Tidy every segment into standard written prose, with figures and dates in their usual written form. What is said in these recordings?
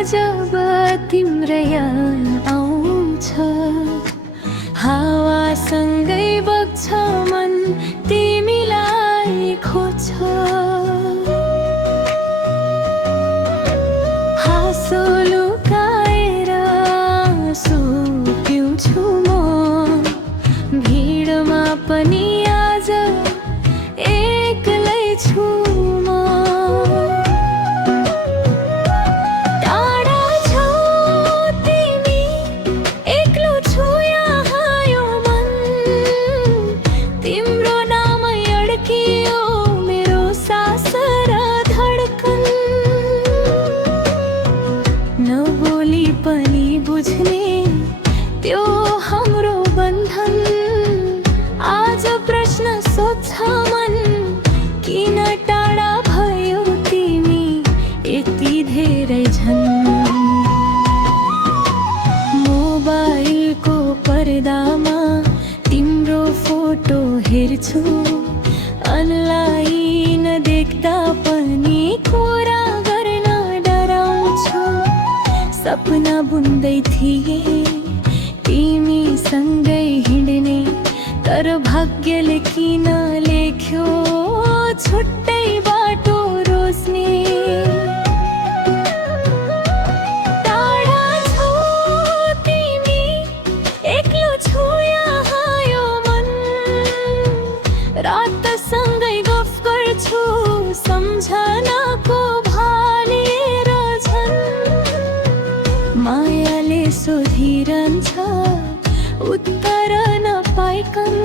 जब तिम्रै याद आउँछ, हावासँगै बग्छ मन तिमीलाई खोज्छ। हाँसो लुकाएर आँसु पिउँछु म, भिडमा पनि आज एक्लै छु म। टाढा छौ तिमी, एक्लो छु यहाँ यो मन, तिम्रो नाम अड्कियो मेरो सास र धड्कन। नबोली पनि बुझ्ने त्यो हाम्रो बन्धन, आज प्रश्न सोध्छ मन, किन टाढा भयो तिमी यति धेरै झन्। मोबाइलको पर्दामा तिम्रो फोटो हेर्छु, अनलाइन देख्दा पनि कुरा गर्न डराउँछु। सपना बुन्दै थिए तिमीसँगै हिँड्ने, तर भाग्यले किन लेख्यो छुट्टै बाटो रोज्ने। टाढा छौ तिमी, एक्लो छु यहाँ यो मन, रातसँगै गफ गर्छु सम्झनाको भालेर झन्। मायाले सोधिरहन्छ उत्तर नपाइकन,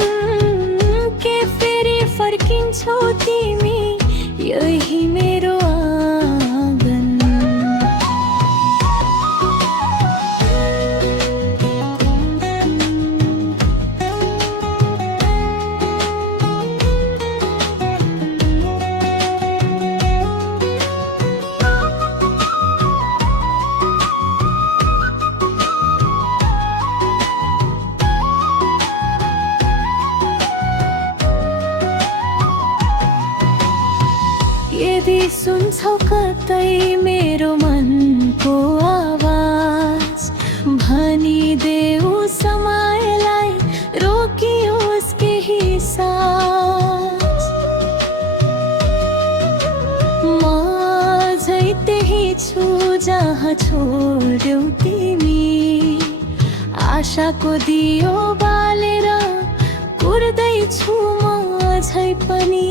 के फेरि फर्किन्छौ तिमी यही मेरो आँगन। यदि सुन्छौ कतै मेरो मनको आवाज, भनिदेऊ समयलाई रोकियोस् केही सास। म अझै त्यही छु जहाँ छोड्यौ तिमी, आशाको दियो बालेर कुर्दैछु म अझै पनि।